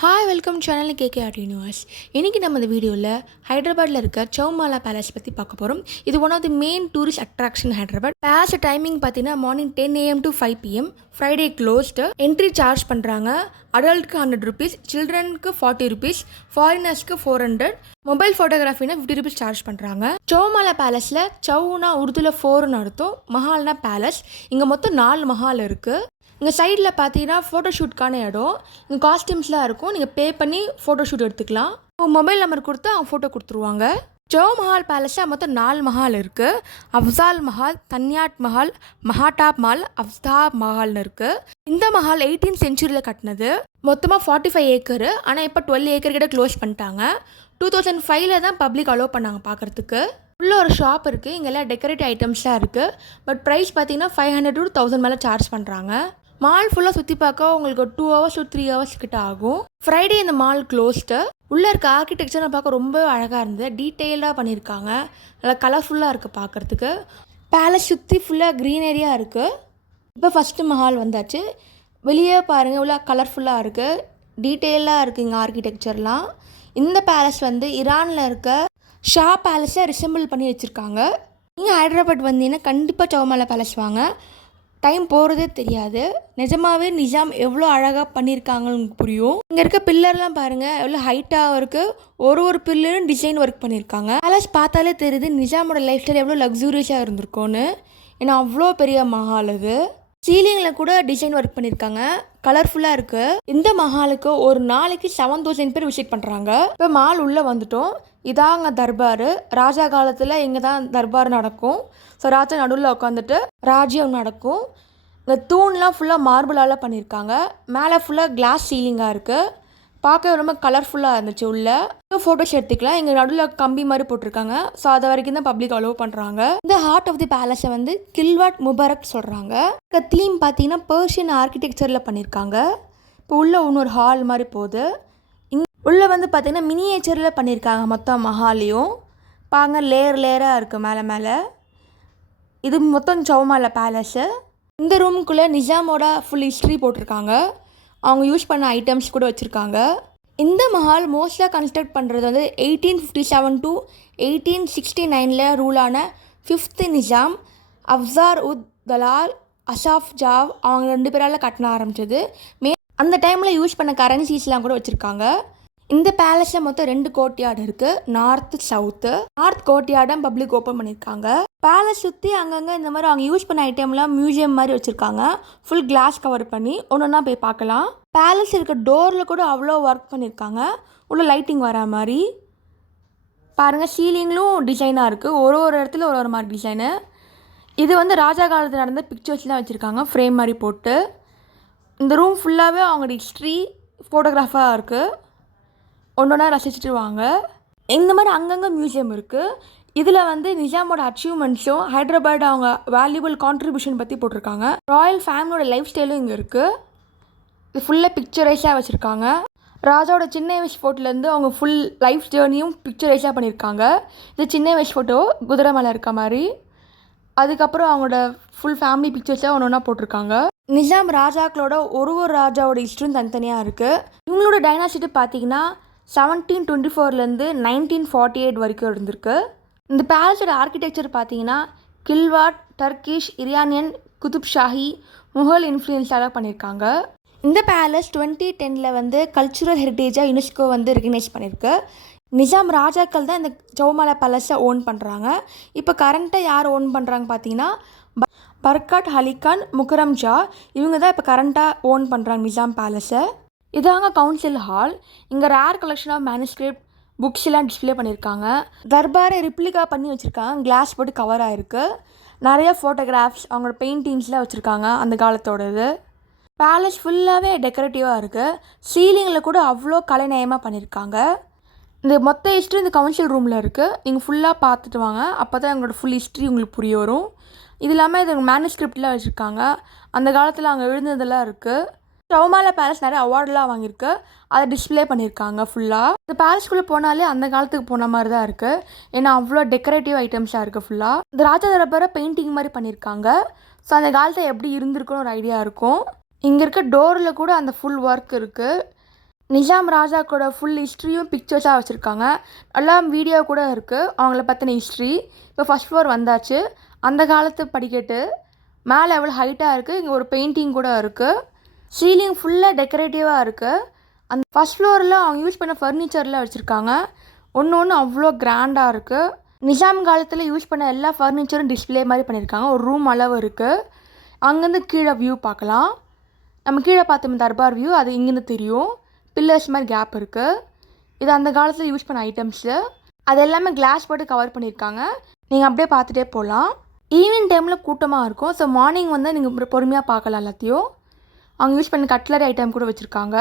Hi welcome channel KKR universe. இன்றைக்கி நம்ம இந்த வீடியோவில் ஹைதராபாத்தில் இருக்க சௌமாலா பேலஸ் பற்றி பார்க்க போகிறோம். இது one of the main tourist attraction Hyderabad. Palace timing பார்த்தீங்கன்னா morning 10 AM to 5 PM. Friday closed. Entry charge பண்ணுறாங்க. அடல்ட்க்கு 100 rupees, சில்ட்ரனுக்கு 40 rupees, ஃபாரினர்ஸ்க்கு 400. மொபைல் ஃபோட்டோகிராஃபினா 50 rupees சார்ஜ் பண்ணுறாங்க. சௌமாலா பேலஸில் சவுனா உருதுல 4ன்னு அர்த்தம், மஹால்னா பேலஸ். இங்கே மொத்தம் 4 மஹால் இருக்குது. இங்கே சைடில் பார்த்தீங்கன்னா ஃபோட்டோஷூட்கான இடம். இங்கே காஸ்டியூம்ஸ்லாம் இருக்கும். நீங்கள் பே பண்ணி ஃபோட்டோஷூட் எடுத்துக்கலாம். உங்கள் மொபைல் நம்பர் கொடுத்து அவங்க ஃபோட்டோ கொடுத்துருவாங்க. மஹால் பேலஸில் மொத்தம் 4 மஹால் இருக்குது. அஃப்சால் மஹால், தன்யாட் மஹால், மஹாட்டாப் மஹால், அஃப்தா மஹால்னு இருக்குது. இந்த மஹால் 18th century கட்டினது. மொத்தமாக 45 ஏக்கரு. ஆனால் இப்போ 12 ஏக்கர் கிட்ட க்ளோஸ் பண்ணிட்டாங்க. 2005 தான் பப்ளிக் அலோவ் பண்ணாங்க பார்க்குறதுக்கு. உள்ள ஒரு ஷாப் இருக்குது. இங்கெல்லாம் டெக்கரேட்டிவ் ஐட்டம்ஸ்லாம் இருக்குது. பட் ப்ரைஸ் பார்த்தீங்கன்னா 500 to 1000 மேலே சார்ஜ் பண்ணுறாங்க. மால் ஃபுல்லாக சுற்றி பார்க்க உங்களுக்கு 2 hours to 3 hours கிட்ட ஆகும். ஃப்ரைடே இந்த மால் க்ளோஸ்டு. உள்ளே இருக்க ஆர்கிடெக்சரை பார்க்க ரொம்ப அழகாக இருந்தது. டீட்டெயில்டாக பண்ணியிருக்காங்க. நல்லா கலர்ஃபுல்லாக இருக்குது பார்க்குறதுக்கு. பேலஸ் சுற்றி ஃபுல்லாக க்ரீனரியாக இருக்குது. இப்போ ஃபஸ்ட்டு மஹால் வந்தாச்சு. வெளியே பாருங்கள், இவ்வளோ கலர்ஃபுல்லாக இருக்குது. டீட்டெயிலாக இருக்குது இங்கே ஆர்கிடெக்சர்லாம். இந்த பேலஸ் வந்து ஈரானில் இருக்க ஷா பேலஸை ரிசம்பிள் பண்ணி வச்சுருக்காங்க. நீங்கள் ஹைதராபாத் வந்தீங்கன்னா கண்டிப்பாக சௌமாலா பேலஸ் வாங்க. டைம் போகிறதே தெரியாது. நிஜமாகவே நிஜாம் எவ்வளோ அழகாக பண்ணியிருக்காங்கன்னு புரியும். இங்கே இருக்க பில்லர்லாம் பாருங்கள் எவ்வளோ ஹைட்டாக இருக்குது. ஒரு பில்லரும் டிசைன் ஒர்க் பண்ணியிருக்காங்க. பேலஸ் பார்த்தாலே தெரியுது நிஜாமோட லைஃப் ஸ்டைல் எவ்வளோ லக்ஸூரியஸாக இருந்திருக்கோன்னு. ஏன்னா அவ்வளோ பெரிய மஹால் அது. சீலிங்கில் கூட டிசைன் ஒர்க் பண்ணியிருக்காங்க. கலர்ஃபுல்லாக இருக்குது. இந்த மஹாலுக்கு ஒரு நாளைக்கு 7000 பேர் விசிட் பண்ணுறாங்க. இப்போ மால் உள்ளே வந்துட்டோம். இதாங்க தர்பார். ராஜா காலத்தில் இங்கே தான் தர்பார் நடக்கும். ஸோ ராஜா நடுவில் உட்காந்துட்டு ராஜ்யம் நடக்கும். இந்த தூண்லாம் ஃபுல்லாக மார்பிளால் பண்ணியிருக்காங்க. மேலே ஃபுல்லாக கிளாஸ் சீலிங்காக இருக்குது. பார்க்க ரொம்ப கலர்ஃபுல்லாக இருந்துச்சு. உள்ளே ஃபோட்டோஸ் எடுத்துக்கலாம். இங்கே நடுவில் கம்பி மாதிரி போட்டிருக்காங்க. ஸோ அதை வரைக்கும் தான் பப்ளிக் அலோவ் பண்ணுறாங்க. இந்த ஹார்ட் ஆஃப் தி பேலஸை வந்து கில்வாட் முபாரக் சொல்கிறாங்க. இந்த தீம் பார்த்தீங்கன்னா பர்ஷியன் ஆர்கிடெக்சரில் பண்ணியிருக்காங்க. இப்போ உள்ளே இன்னொரு ஹால் மாதிரி போகுது. உள்ளே வந்து பார்த்திங்கன்னா மினியேச்சரில் பண்ணியிருக்காங்க மொத்தம் மஹாலையும். பாருங்க லேயராக இருக்குது மேலே மேலே. இது மொத்தம் சௌமாலா பேலஸு. இந்த ரூமுக்குள்ளே நிஜாமோட ஃபுல் ஹிஸ்ட்ரி போட்டிருக்காங்க. அவங்க யூஸ் பண்ண ஐட்டம்ஸ் கூட வச்சுருக்காங்க. இந்த மஹால் மோஸ்ட்டாக கன்ஸ்ட்ரக்ட் பண்ணுறது வந்து 1857 to 1869 ரூலான 5th நிஜாம் அஃப்சார் உத் தலால் அஷாஃப் ஜாவ் அவங்க 2 பேரால் கட்டின ஆரம்பிச்சது. அந்த டைமில் யூஸ் பண்ண கரன்சிஸ்லாம் கூட வச்சுருக்காங்க. இந்த பேலஸில் மொத்தம் 2 கோர்ட்யார்டு இருக்குது. North south. நார்த் கோர்ட்யார்டை பப்ளிக் ஓப்பன் பண்ணியிருக்காங்க. பேலஸ் சுற்றி அங்கங்கே இந்த மாதிரி அவங்க யூஸ் பண்ண ஐட்டம்லாம் மியூசியம் மாதிரி வச்சுருக்காங்க. ஃபுல் கிளாஸ் கவர் பண்ணி ஒன்றா போய் பார்க்கலாம். பேலஸ் இருக்க டோரில் கூட அவ்வளோ ஒர்க் பண்ணியிருக்காங்க. உள்ள லைட்டிங் வர மாதிரி பாருங்கள். சீலிங்லும் டிசைனாக இருக்குது. ஒரு இடத்துல ஒரு மாதிரி டிசைனு. இது வந்து ராஜா காலத்தில் நடந்த பிக்சர்ஸ்லாம் வச்சுருக்காங்க ஃப்ரேம் மாதிரி போட்டு. இந்த ரூம் ஃபுல்லாகவே அவங்களோட ஹிஸ்ட்ரி ஃபோட்டோகிராஃபாக இருக்குது. ஒன்றா ரசிச்சுட்டு வாங்க. இந்த மாதிரி அங்கங்கே மியூசியம் இருக்குது. இதில் வந்து நிஜாமோட அச்சீவ்மெண்ட்ஸும் ஹைதராபாத் அவங்க வேல்யூபிள் கான்ட்ரிபியூஷன் பற்றி போட்டிருக்காங்க. ராயல் ஃபேமிலியோட லைஃப் ஸ்டைலும் இங்கே இருக்குது. இது ஃபுல்லாக பிக்சரைஸாக வச்சுருக்காங்க. ராஜாவோட சின்ன வயசு ஃபோட்டோலேருந்து அவங்க ஃபுல் லைஃப் ஜேர்னியும் பிக்சரைஸாக பண்ணியிருக்காங்க. இது சின்ன வயசு ஃபோட்டோ குதிரை மேலே இருக்க மாதிரி. அதுக்கப்புறம் அவங்களோட ஃபுல் ஃபேமிலி பிக்சர்ஸாக ஒன்று ஒன்றா போட்டிருக்காங்க. நிஜாம் ராஜாக்களோட ஒரு ராஜாவோட ஹிஸ்ட்ரியும் தனித்தனியாக இருக்குது. இவங்களோட டைனாசிட்டி பார்த்தீங்கன்னா 1724 1948 வரைக்கும் இருந்திருக்கு. இந்த பேலஸோட ஆர்கிடெக்சர் பார்த்தீங்கன்னா கில்வாட், டர்க்கிஷ், இரானியன், குதுப் ஷாஹி, முகல் இன்ஃப்ளூயன்ஸாக பண்ணியிருக்காங்க. இந்த பேலஸ் 2010 வந்து கல்ச்சுரல் ஹெரிட்டேஜாக யுனெஸ்கோ வந்து ரெகனைஸ் பண்ணியிருக்கு. நிஜாம் ராஜாக்கள் தான் இந்த சௌமாலா பேலஸை ஓன் பண்ணுறாங்க. இப்போ கரண்ட்டாக யார் ஓன் பண்ணுறாங்க பார்த்தீங்கன்னா பர்காட் அலிகான் முகரம் ஜா. இவங்க தான் இப்போ கரண்ட்டாக ஓன் பண்ணுறாங்க நிஜாம் பேலஸை. இதாங்க கவுன்சில் ஹால். இங்கே rare collection of manuscript books எல்லாம் டிஸ்பிளே பண்ணியிருக்காங்க. தர்பாரை ரிப்ளிகா பண்ணி வச்சுருக்காங்க. கிளாஸ் போட்டு கவர் ஆகிருக்கு. நிறைய ஃபோட்டோகிராஃப்ஸ் அவங்களோட பெயிண்டிங்ஸ்லாம் வச்சுருக்காங்க அந்த காலத்தோடது. பேலஸ் ஃபுல்லாகவே டெக்கரேட்டிவாக இருக்குது. சீலிங்கில் கூட அவ்வளோ கலைநயமாக பண்ணியிருக்காங்க. இந்த மொத்த ஹிஸ்ட்ரி இந்த கவுன்சில் ரூமில் இருக்குது. நீங்கள் ஃபுல்லாக பார்த்துட்டு வாங்க. அப்போ தான் எங்களோட ஃபுல் ஹிஸ்ட்ரி உங்களுக்கு புரிய வரும். இது இல்லாமல் இது மேனுஸ்கிரிப்ட்லாம் வச்சுருக்காங்க. அந்த காலத்தில் அங்கே எழுந்ததெல்லாம் இருக்குது. சௌமாலா பேலஸ் நிறைய அவார்டெலாம் வாங்கியிருக்கு. அதை டிஸ்பிளே பண்ணியிருக்காங்க ஃபுல்லாக. இந்த பேலஸ்குள்ளே போனாலே அந்த காலத்துக்கு போன மாதிரி தான் இருக்குது. ஏன்னா அவ்வளோ டெக்கரேட்டிவ் ஐட்டம்ஸாக இருக்குது ஃபுல்லாக. இந்த ராஜா தரப்பார பெயிண்டிங் மாதிரி பண்ணியிருக்காங்க. ஸோ அந்த காலத்தில் எப்படி இருந்திருக்குன்னு ஒரு ஐடியா இருக்கும். இங்கே இருக்க டோரில் கூட அந்த ஃபுல் ஒர்க் இருக்குது. நிஜாம் ராஜாக்கோட ஃபுல் ஹிஸ்ட்ரியும் பிக்சர்ஸாக வச்சுருக்காங்க. எல்லாம் வீடியோ கூட இருக்குது அவங்கள பற்றின ஹிஸ்ட்ரி. இப்போ ஃபஸ்ட் ஃப்ளோர் வந்தாச்சு. அந்த காலத்து படிக்கட்டு மேலே எவ்வளோ ஹைட்டாக இருக்குது. இங்கே ஒரு பெயிண்டிங் கூட இருக்குது. சீலிங் ஃபுல்லாக டெக்கரேட்டிவாக இருக்குது. அந்த ஃபஸ்ட் ஃப்ளோரில் அவங்க யூஸ் பண்ண ஃபர்னிச்சர்லாம் வச்சுருக்காங்க. ஒன்று ஒன்று அவ்வளோ கிராண்டாக இருக்குது. நிஜாம் காலத்தில் யூஸ் பண்ண எல்லா ஃபர்னிச்சரும் டிஸ்பிளே மாதிரி பண்ணியிருக்காங்க. ஒரு ரூம் அளவு இருக்குது. அங்கேருந்து கீழே வியூ பார்க்கலாம். நம்ம கீழே பார்த்தோம் தர்பார் வியூ, அது இங்கேருந்து தெரியும். பில்லர்ஸ் மாதிரி கேப் இருக்குது. இது அந்த காலத்தில் யூஸ் பண்ண ஐட்டம்ஸு. அது எல்லாமே கிளாஸ் போட்டு கவர் பண்ணியிருக்காங்க. நீங்கள் அப்படியே பார்த்துட்டே போகலாம். ஈவினிங் டைமில் கூட்டமாக இருக்கும். ஸோ மார்னிங் வந்து நீங்கள் பொறுமையாக பார்க்கலாம் எல்லாத்தையும். அவங்க யூஸ் பண்ண கட்லரி ஐட்டம் கூட வச்சுருக்காங்க.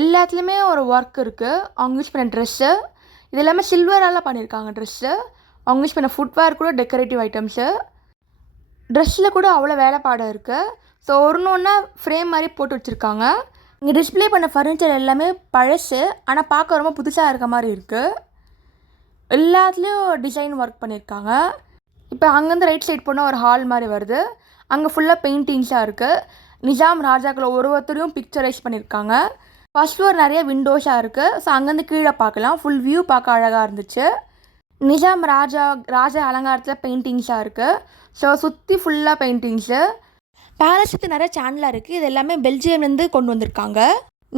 எல்லாத்துலேயுமே ஒரு ஒர்க் இருக்குது. அவங்க யூஸ் பண்ண ட்ரெஸ்ஸு இது எல்லாமே சில்வரால் பண்ணியிருக்காங்க. ட்ரெஸ்ஸு அவங்க யூஸ் பண்ண ஃபுட்வேர் கூட டெக்கரேட்டிவ் ஐட்டம்ஸு. ட்ரெஸ்ஸில் கூட அவ்வளோ வேலைப்பாடம் இருக்குது. ஸோ ஒன்றா ஃப்ரேம் மாதிரி போட்டு வச்சுருக்காங்க. இங்கே டிஸ்பிளே பண்ண ஃபர்னிச்சர் எல்லாமே பழசு, ஆனால் பார்க்க ரொம்ப புதுசாக இருக்க மாதிரி இருக்குது. எல்லாத்துலேயும் டிசைன் ஒர்க் பண்ணியிருக்காங்க. இப்போ அங்கேருந்து ரைட் சைட் போனால் ஒரு ஹால் மாதிரி வருது. அங்கே ஃபுல்லாக பெயிண்டிங்ஸாக இருக்குது. நிஜாம் ராஜாக்களை ஒருத்தரையும் பிக்சரைஸ் பண்ணியிருக்காங்க. ஃபர்ஸ்ட் ஃப்ளோர் நிறைய விண்டோஸாக இருக்குது. ஸோ அங்கேருந்து கீழே பார்க்கலாம். ஃபுல் வியூ பார்க்க அழகாக இருந்துச்சு. நிஜாம் ராஜா அலங்காரத்தில் பெயிண்டிங்ஸாக இருக்குது. ஸோ சுற்றி ஃபுல்லாக பெயிண்டிங்ஸு. பேலஸ் சுற்றி நிறைய சேனலாக இருக்குது. இது எல்லாமே பெல்ஜியம்லேருந்து கொண்டு வந்திருக்காங்க.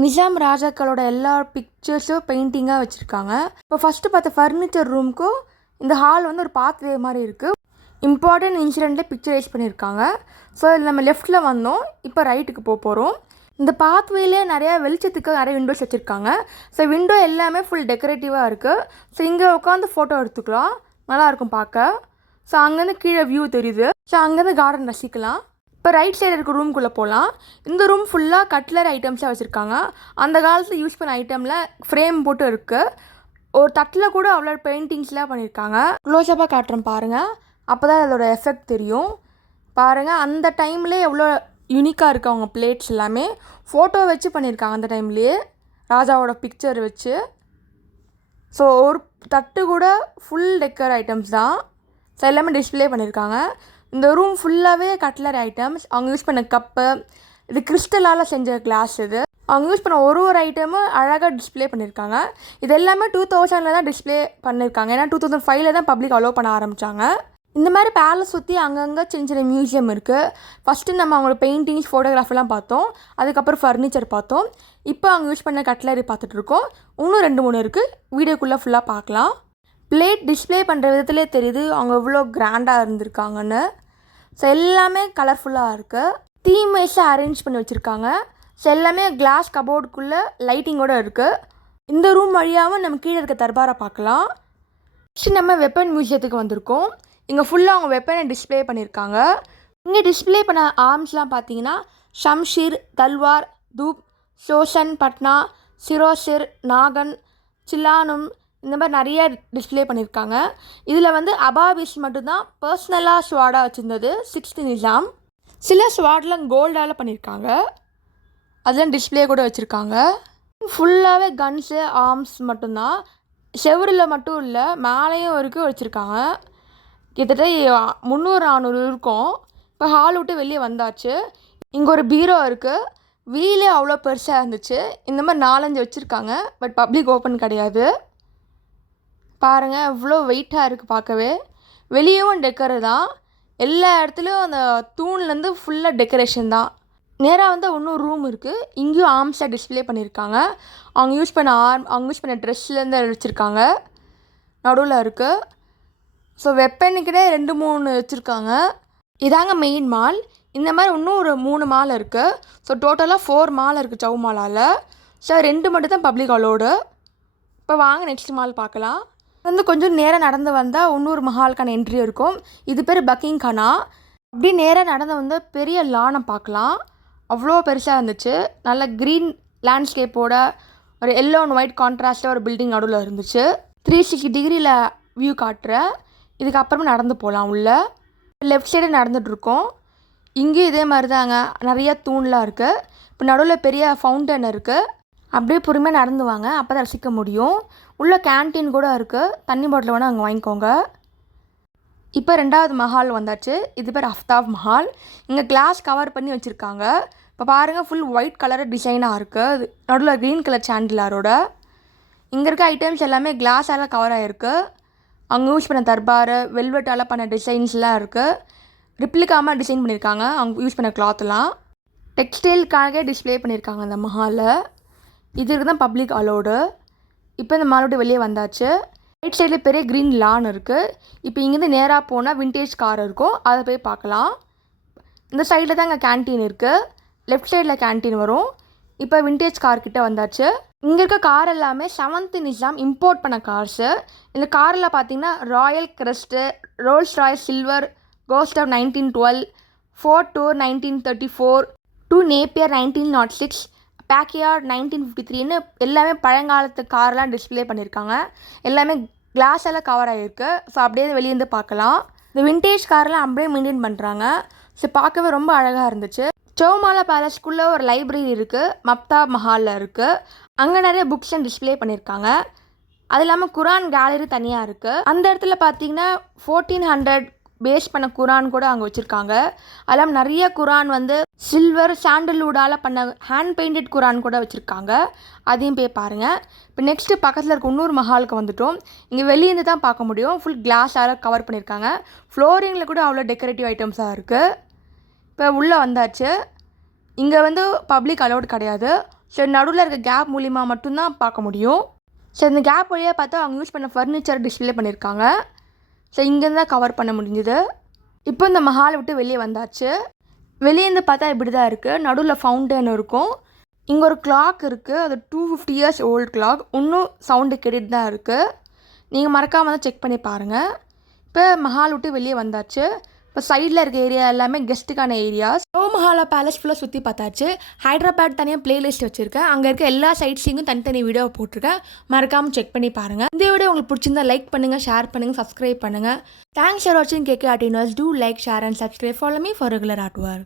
நிஜாம் ராஜாக்களோட எல்லா பிக்சர்ஸும் பெயிண்டிங்காக வச்சுருக்காங்க. இப்போ ஃபஸ்ட்டு பார்த்த ஃபர்னிச்சர் ரூமுக்கும் இந்த ஹால் வந்து ஒரு பாத்வே மாதிரி இருக்குது. இம்பார்ட்டன்ட் இன்சிடெண்ட்லேயே பிக்சரைஸ் பண்ணியிருக்காங்க. ஸோ இதில் நம்ம லெஃப்ட்டில் வந்தோம். இப்போ ரைட்டுக்கு போகிறோம். இந்த பாத்வேலே நிறையா வெளிச்சத்துக்கு நிறைய விண்டோஸ் வச்சுருக்காங்க. ஸோ விண்டோ எல்லாமே ஃபுல் டெக்கரேட்டிவாக இருக்குது. ஸோ இங்கே உட்காந்து ஃபோட்டோ எடுத்துக்கலாம். நல்லாயிருக்கும் பார்க்க. ஸோ அங்கேருந்து கீழே வியூ தெரியுது. ஸோ அங்கேருந்து கார்டன் ரசிக்கலாம். இப்போ ரைட் சைடு இருக்க ரூம்குள்ளே போகலாம். இந்த ரூம் ஃபுல்லாக கட்லரி ஐட்டம்ஸாக வச்சுருக்காங்க. அந்த காலத்தில் யூஸ் பண்ண ஐட்டமில் ஃப்ரேம் போட்டு இருக்குது. ஒரு தட்டில் கூட அவ்வளோ பெயிண்டிங்ஸ்லாம் பண்ணியிருக்காங்க. க்ளோஸ்அப்பாக காட்டுறேன் பாருங்கள். அப்போ தான் அதோட எஃபெக்ட் தெரியும். பாருங்கள் அந்த டைம்லேயே எவ்வளோ யூனிக்காக இருக்குது. அவங்க பிளேட்ஸ் எல்லாமே ஃபோட்டோ வச்சு பண்ணியிருக்காங்க அந்த டைம்லேயே, ராஜாவோட பிக்சர் வச்சு. ஸோ ஒரு தட்டு கூட ஃபுல் டெக்கர் ஐட்டம்ஸ் தான். ஸோ எல்லாமே டிஸ்பிளே பண்ணியிருக்காங்க. இந்த ரூம் ஃபுல்லாகவே கட்லரி ஐட்டம்ஸ். அவங்க யூஸ் பண்ண கப்பு, இது கிறிஸ்டலால் செஞ்ச கிளாஸ். இது அவங்க யூஸ் பண்ண ஒரு ஐட்டமும் அழகாக டிஸ்பிளே பண்ணியிருக்காங்க. இது எல்லாமே 2000 தான் டிஸ்பிளே பண்ணியிருக்காங்க. ஏன்னா 2005 தான் பப்ளிக் அலோவ் பண்ண ஆரம்பித்தாங்க. இந்த மாதிரி பேலஸ் சுற்றி அங்கங்கே சின்ன சின்ன மியூசியம் இருக்குது. ஃபஸ்ட்டு நம்ம அவங்களோட பெயிண்டிங்ஸ் ஃபோட்டோகிராஃபெல்லாம் பார்த்தோம். அதுக்கப்புறம் ஃபர்னிச்சர் பார்த்தோம். இப்போ அவங்க யூஸ் பண்ண கட்லரி பார்த்துட்ருக்கோம். இன்னும் 2-3 இருக்குது. வீடியோக்குள்ளே ஃபுல்லாக பார்க்கலாம். பிளேட் டிஸ்பிளே பண்ணுற விதத்துலேயே தெரியுது அவங்க எவ்வளோ கிராண்டாக இருந்திருக்காங்கன்னு. ஸோ எல்லாமே கலர்ஃபுல்லாக இருக்குது. தீம் வைஸாக அரேஞ்ச் பண்ணி வச்சுருக்காங்க. ஸோ எல்லாமே கிளாஸ் கபோர்டுக்குள்ளே லைட்டிங்கோடு இருக்குது. இந்த ரூம் வழியாகவும் நம்ம கீழே இருக்க தர்பாரை பார்க்கலாம். நெக்ஸ்ட் நம்ம வெப்பன் மியூசியத்துக்கு வந்திருக்கோம். இங்கே ஃபுல்லாக அவங்க வெப்பனை டிஸ்பிளே பண்ணியிருக்காங்க. இங்கே டிஸ்பிளே பண்ண ஆர்ம்ஸ்லாம் பார்த்தீங்கன்னா ஷம்ஷீர், தல்வார், தூப், ஷோஷன், பட்னா, சிரோஷிர், நாகன், சிலானும் இந்த மாதிரி நிறைய டிஸ்பிளே பண்ணியிருக்காங்க. இதில் வந்து அபாபிஸ் மட்டும்தான் பர்சனலாக ஸ்வாடாக வச்சுருந்தது 6th நிஜாம். சில ஸ்வாட்லாம் கோல்டால் பண்ணியிருக்காங்க. அதெல்லாம் டிஸ்பிளே கூட வச்சுருக்காங்க. ஃபுல்லாகவே கன்ஸு ஆர்ம்ஸ் மட்டும்தான். செவரில் மட்டும் இல்லை, மேலேயும் வரைக்கும் வச்சுருக்காங்க. கிட்டத்தட்ட 300-400 இருக்கும். இப்போ ஹால் விட்டு வெளியே வந்தாச்சு. இங்கே ஒரு பீரோ இருக்குது. வெளியிலே அவ்வளோ பெருசாக இருந்துச்சு. இந்த மாதிரி 4-5 வச்சுருக்காங்க. பட் பப்ளிக் ஓப்பன் கிடையாது. பாருங்கள் எவ்வளோ வெயிட்டாக இருக்குது பார்க்கவே. வெளியவும் டெக்கரு தான். எல்லா இடத்துலையும் அந்த தூண்லேருந்து ஃபுல்லாக டெக்கரேஷன் தான். நேராக வந்து இன்னும் ரூம் இருக்குது. இங்கேயும் ஆர்ம்ஸாக டிஸ்பிளே பண்ணியிருக்காங்க. அவங்க யூஸ் பண்ண அவங்க யூஸ் பண்ண ட்ரெஸ்லேருந்து வச்சுருக்காங்க. நடுவில் இருக்குது. ஸோ வெப்பனுக்கிட்டே 2-3 வச்சுருக்காங்க. இதாங்க மெயின் மால். இந்த மாதிரி இன்னும் ஒரு 3 மால் இருக்குது. ஸோ டோட்டலாக 4 மால் இருக்குது சவு மாலால். ஸோ 2 மட்டும் தான் பப்ளிக் அலோடு. இப்போ வாங்க நெக்ஸ்ட் மால் பார்க்கலாம். வந்து கொஞ்சம் நேராக நடந்து வந்தால் இன்னொரு மஹாலுக்கான என்ட்ரி இருக்கும். இது பேர் பக்கிங் கானா. அப்படி நேராக நடந்து வந்து பெரிய லானை பார்க்கலாம். அவ்வளோ பெருசாக இருந்துச்சு. நல்ல க்ரீன் லேண்ட்ஸ்கேப்போட ஒரு எல்லோ அண்ட் ஒயிட் கான்ட்ராஸ்ட்டாக ஒரு பில்டிங் நடுவில் இருந்துச்சு. 360 டிகிரியில் வியூ காட்டுறேன். இதுக்கப்புறமா நடந்து போகலாம் உள்ளே. லெஃப்ட் சைடு நடந்துகிட்ருக்கோம். இங்கேயும் இதே மாதிரி தாங்க நிறையா தூண்லாம் இருக்குது. இப்போ நடுவில் பெரிய ஃபவுண்டன் இருக்குது. அப்படியே பொறுமையாக நடந்து வாங்க, அப்போ தான் ரசிக்க முடியும். உள்ளே கேன்டீன் கூட இருக்குது. தண்ணி பாட்டில் வேணால் அங்கே வாங்கிக்கோங்க. இப்போ 2வது மஹால் வந்தாச்சு. இது பேர் அஃப்தாப் மஹால். இங்கே கிளாஸ் கவர் பண்ணி வச்சுருக்காங்க. இப்போ பாருங்கள் ஃபுல் ஒயிட் கலர் டிசைனாக இருக்குது. அது நடுவில் க்ரீன் கலர் சாண்டிலாரோட. இங்கே இருக்க ஐட்டம்ஸ் எல்லாமே கிளாஸால் கவர் ஆகிருக்கு. அங்கே யூஸ் பண்ண தர்பார் வெல்வெட்டால் பண்ண டிசைன்ஸ்லாம் இருக்குது. ரிப்ளிகாமல் டிசைன் பண்ணியிருக்காங்க அவங்க யூஸ் பண்ண கிளாத்லாம். டெக்ஸ்டைலுக்காக டிஸ்ப்ளே பண்ணியிருக்காங்க அந்த மஹாலில். இதுக்கு தான் பப்ளிக் அலோடு. இப்போ இந்த மாலை விட்டு வெளியே வந்தாச்சு. ரைட் சைடில் பெரிய க்ரீன் லான் இருக்குது. இப்போ இங்கேருந்து நேராக போனால் விண்டேஜ் கார் இருக்கும், அதை போய் பார்க்கலாம். இந்த சைடில் தான் இங்கே கேன்டீன் இருக்குது. லெஃப்ட் சைடில் கேன்டீன் வரும். இப்போ விண்டேஜ் கார்கிட்ட வந்தாச்சு. இங்கே இருக்க கார் எல்லாமே 7th நிசாம் இம்போர்ட் பண்ண கார்ஸு. இந்த காரில் பார்த்தீங்கன்னா royal crest, Rolls Royce silver, ghost of 1912, Ford tour 1934, டூ நேப்பியர் 1906, பேக்கியார்ட் 1953ன்னு எல்லாமே பழங்காலத்து கார்லாம் டிஸ்ப்ளே பண்ணியிருக்காங்க. எல்லாமே கிளாஸால் கவர் ஆகிருக்கு. ஸோ அப்படியே வெளியேருந்து பார்க்கலாம். இந்த விண்டேஜ் கார்லாம் அப்படியே மெயின்டைன் பண்ணுறாங்க. ஸோ பார்க்கவே ரொம்ப அழகாக இருந்துச்சு. சௌமாலா பேலஸ்க்குள்ளே ஒரு லைப்ரரி இருக்குது, மப்தா மஹாலில் இருக்குது. அங்கே நிறைய புக்ஸ் அண்ட் டிஸ்ப்ளே பண்ணியிருக்காங்க. அது இல்லாமல் குரான் கேலரி தனியாக இருக்குது. அந்த இடத்துல பார்த்தீங்கன்னா 1400 பேஸ் பண்ண குரான் கூட அங்கே வச்சுருக்காங்க. அதெல்லாம் நிறைய குரான் வந்து சில்வர் சாண்டல்வுட்டால் பண்ண ஹேண்ட் பெயிண்டட் குரான் கூட வச்சுருக்காங்க. அதையும் போய் பாருங்கள். இப்போ நெக்ஸ்ட்டு பக்கத்தில் இருக்க இன்னொரு மஹாலுக்கு வந்துட்டோம். இங்கே வெளியேருந்து தான் பார்க்க முடியும். ஃபுல் கிளாஸால் கவர் பண்ணியிருக்காங்க. ஃப்ளோரிங்கில் கூட அவ்வளோ டெக்கரேட்டிவ் ஐட்டம்ஸாக இருக்குது. இப்போ உள்ளே வந்தாச்சு. இங்கே வந்து பப்ளிக் அலோடு கிடையாது. ஸோ நடுவில் இருக்க கேப் மூலிமா மட்டும்தான் பார்க்க முடியும். ஸோ இந்த கேப் வழியாக பார்த்தா அவங்க யூஸ் பண்ண ஃபர்னிச்சர் டிஸ்ப்ளே பண்ணியிருக்காங்க. ஸோ இங்கேருந்து தான் கவர் பண்ண முடிஞ்சுது. இப்போ இந்த மஹாலை விட்டு வெளியே வந்தாச்சு. வெளியேருந்து பார்த்தா இப்படி தான் இருக்குது. நடுவில் ஃபவுண்டன் இருக்கும். இங்கே ஒரு கிளாக் இருக்குது. அது 250 years ஓல்டு கிளாக். இன்னும் சவுண்டு கேட்டுட்டு தான் இருக்குது. நீங்கள் மறக்காமல் தான் செக் பண்ணி பாருங்கள். இப்போ மஹால் விட்டு வெளியே வந்தாச்சு. இப்போ சைடில் இருக்க ஏரியா எல்லாமே கெஸ்ட்டுக்கான ஏரியாஸ். சௌமஹாலா பேலஸ் ஃபுல்லாக சுற்றி பார்த்தாச்சு. ஹைதராபாத் தனியாக பிளேலிஸ்ட் வச்சுருக்கேன். அங்கே இருக்க எல்லா சைட்ஸிங்கும் தனித்தனி வீடியோ போட்டிருக்கேன். மறக்காமல் செக் பண்ணி பாருங்கள். இந்த வீடியோ உங்களுக்கு பிடிச்சிருந்தா லைக் பண்ணுங்கள், ஷேர் பண்ணுங்கள், சப்ஸ்கிரைப் பண்ணுங்கள். தேங்க்ஸ் ஃபார் வாட்சிங் KK Art Universe. Do like, share and subscribe. Follow me for regular artwork.